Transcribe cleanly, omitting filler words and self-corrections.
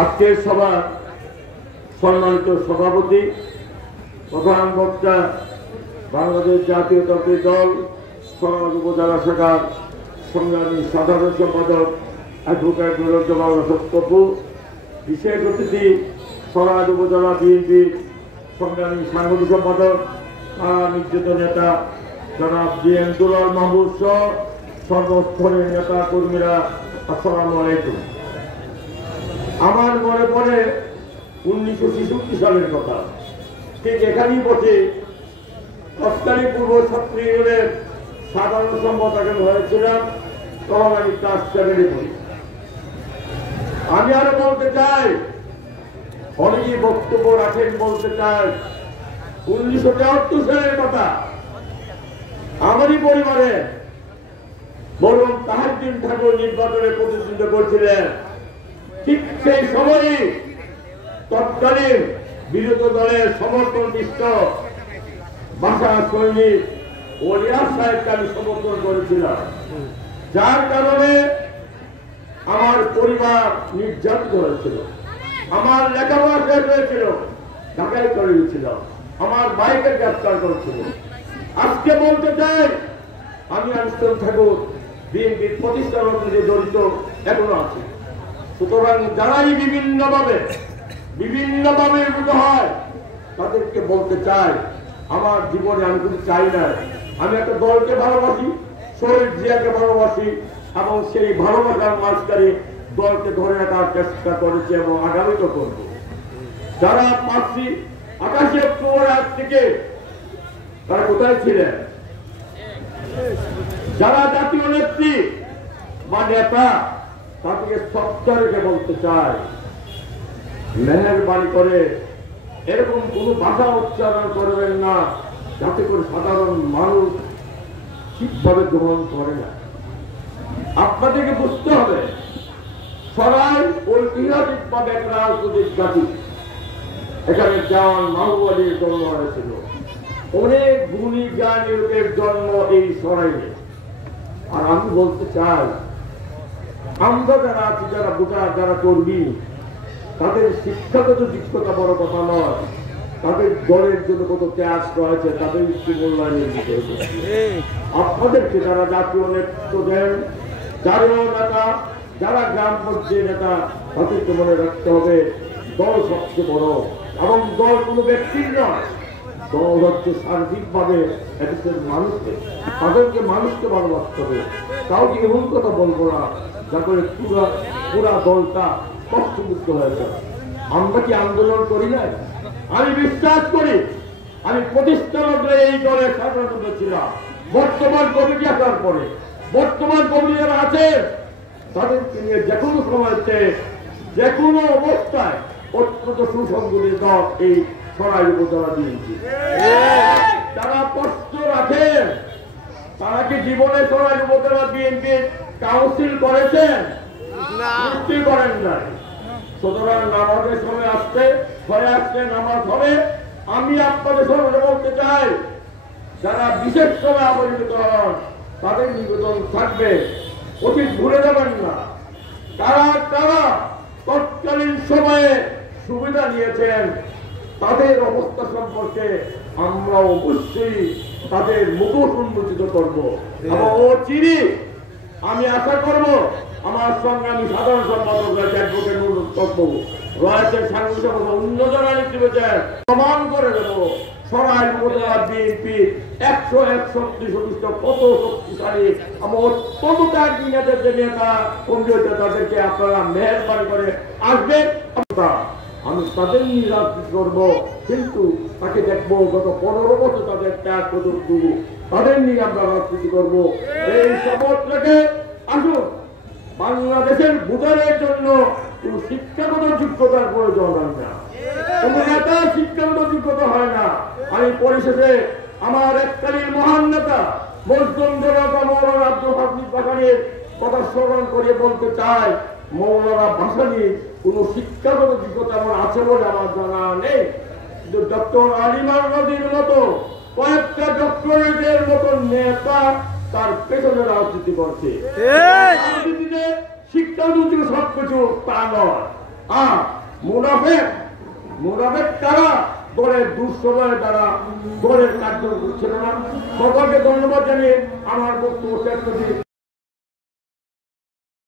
আজকের সভা সম্মানিত সভাপতি প্রধান বক্তা বাংলাদেশ জাতীয়তাবাদী দল সরাইল উপজেলা শাখার সংগ্রামী সাধারণ সম্পাদক অ্যাডভোকেট নুরুজ্জামান সত্যপু, বিশেষ অতিথি সরাইল উপজেলা বিএনপির সংগ্রামী সাংগঠনিক সম্পাদক নির্যাতিত নেতা জনাব জিএম দুলাল মাহমুদ সহ সর্বস্তরের নেতা কর্মীরা, আসসালামু আলাইকুম। আমার মনে পড়ে 1966 সালের কথা। ঠিক এখানেই বসে তৎকালীন পূর্ব ছাত্র ইউনিয়নের সাধারণ সম্পাদক হয়েছিলাম, তখন আমি ক্লাস 7-এ পড়ি। আমি আরো বলতে চাই, অনেকেই বক্তব্য রাখেন, বলতে চাই 1973 সালের কথা। আমারই পরিবারে মরহুম তাহাজ্জুদ ঠাকুর নির্বাচনে প্রতিদ্বন্দ্বিতা করছিলেন। ঠিক সেই সময়ই তৎকালীন বিরোধী দলের সমর্থননিষ্ঠ ভাষা সৈনিক ওলিয়ার সাহেবকে আমি সমর্থন করেছিলাম, যার কারণে আমার পরিবার নির্যাতিত হয়েছিল, আমার লেখাপড়া শেষ হয়েছিল, ঢাকায় চলে গেছিল, আমার ভাইকে গ্রেফতার করেছিল। আজকে বলতে চাই, আমি আনিসুল ঠাকুর বিএনপির প্রতিষ্ঠানের সাথে জড়িত এখনো আছি। সুতরাং যারাই বিভিন্নভাবে উন্নত হয়, তাদেরকে বলতে চাই, আমার জীবনে আমি কিছু চাই না। আমি একটা দলকে ভালোবাসি, শহীদ জিয়াকে ভালোবাসি, এবং সেই ভালোবাসার মাঝখানে দলকে ধরে রাখার চেষ্টা করেছে এবং আগামীতে করব। যারা 28 অক্টোবর আজ থেকে তারা কোথায় ছিলেন? যারা জাতীয় নেত্রী বা নেতা, তাদেরকে শ্রদ্ধা রেখে বলতে চাই, মেহেরবানি করে এরকম কোন ভাষা উচ্চারণ করবেন না যাতে করে সাধারণ মানুষ ঠিকভাবে গ্রহণ করে না। আপনাদেরকে বুঝতে হবে, সরাইল ঐতিহাসিকভাবে এক রাজনৈতিক জাতি। এখানে জাওয়ান মাহবুব আলীর জন্ম হয়েছিল, অনেক গুণী জ্ঞানী লোকের জন্ম এই সরাইলে। আর আমি বলতে চাই, আমরা যারা আছি, যারা ভোটার, যারা কর্মী, তাদের শিক্ষাগত যোগ্যতা বড় কথা নয়, তাদের দলের জন্য কত ত্যাগ রয়েছে, তাদের মূল্যায়ন নির্মিত হয়েছে। আপনাদেরকে যারা জাতীয় নেতৃত্ব দেন, জাতীয় নেতা, যারা গ্রাম পর্যায়ে নেতা, তাদেরকে মনে রাখতে হবে দল সবচেয়ে বড়, এবং দল কোনো ব্যক্তির নয়। দল হচ্ছে সার্বিকভাবে একজন মানুষকে, তাদেরকে মানুষকে ভালোবাসতে হবে। কাউকে এমন কথা বলবো না যা করে পুরা দলটা কষ্টমুক্ত হয়েছে। আমরা কি আন্দোলন করি নাই? আমি বিশ্বাস করি, আমি প্রতিষ্ঠানকে এই দলের সাধারণ ছিলাম। বর্তমান কমিটি আসার পরে, বর্তমান কমিটি যারা আছে, তাদেরকে নিয়ে যে কোনো সময়তে, যে কোনো অবস্থায় অত্যন্ত সুসংগঠিত দল এই সরাইল উপজেলা বিএনপি। যারা প্রশ্ন রাখেন, তারা কি জীবনে সরাইল উপজেলা বিএনপির কাউন্সিল করেছেন? নিশ্চয়ই করেন নাই। সুতরাং নামাজের সময় আসতে নামাজ হবে। আমি আপনাদের সঙ্গে বলতে চাই, যারা বিশেষ সময় আবর্তিত হন, তাদের নিবেদন থাকবে, অতীত ভুলে যাবেন না। কারা তৎকালীন সময়ে সুবিধা নিয়েছেন, তাদের অবস্থা সম্পর্কে আমরা অবশ্যই তাদের মুখোশ উন্মোচিত করবো। এবং অচিরে আমি আশা করব, আমার সঙ্গে আমি সাধারণ সম্পাদক অ্যাডভোকেট নুরুল সত্যপু রয়েছেন, সাংগঠনিক অন্য যারা নেতৃত্বে প্রমাণ করে দেব সরাইল উপজেলা বিএনপি 100 কত শক্তিশালী এবং অত্যন্ত ত্যাগী নেতা কর্মী, তাদেরকে আপনারা মেহেরবানি করে আসবেন। আমি তাদের নিয়ে রাজনীতি করবো, কিন্তু তাকে দেখবো গত 15 বছর তাদের ত্যাগ কতটুকু, তাদের নিয়ে আমরা রাজনীতি করবো। এই শপথ রেখে আসুন, বাংলাদেশের ভোটারের জন্য কোন শিক্ষাগত যোগ্যতার প্রয়োজন হয় না, কোন নেতা শিক্ষাগত যোগ্যতা হয় না। আমি পরিশেষে আমার এককালীন মহান নেতা মজলুম জনতা মৌলানা আব্দুল হাফিজ ভাসানীর কথা স্মরণ করিয়ে বলতে চাই, মৌলানা ভাসানী কোন শিক্ষাগত যোগ্যতা আমার আছে বলে আমার জানা নেই। ডক্টর আলিমার নদীর মতো কয়েকটা ডক্টরেটের মতো নেতা তার পেছনে রাজনীতি করছে। রাজনীতিতে শিক্ষা দুটি সবকিছু তা নয়। আর মুনাফেক তারা দলের দুঃসময় তারা দলের কার্য করছিল না। সকলকে ধন্যবাদ জানিয়ে আমার বক্তব্য শেষ করছি।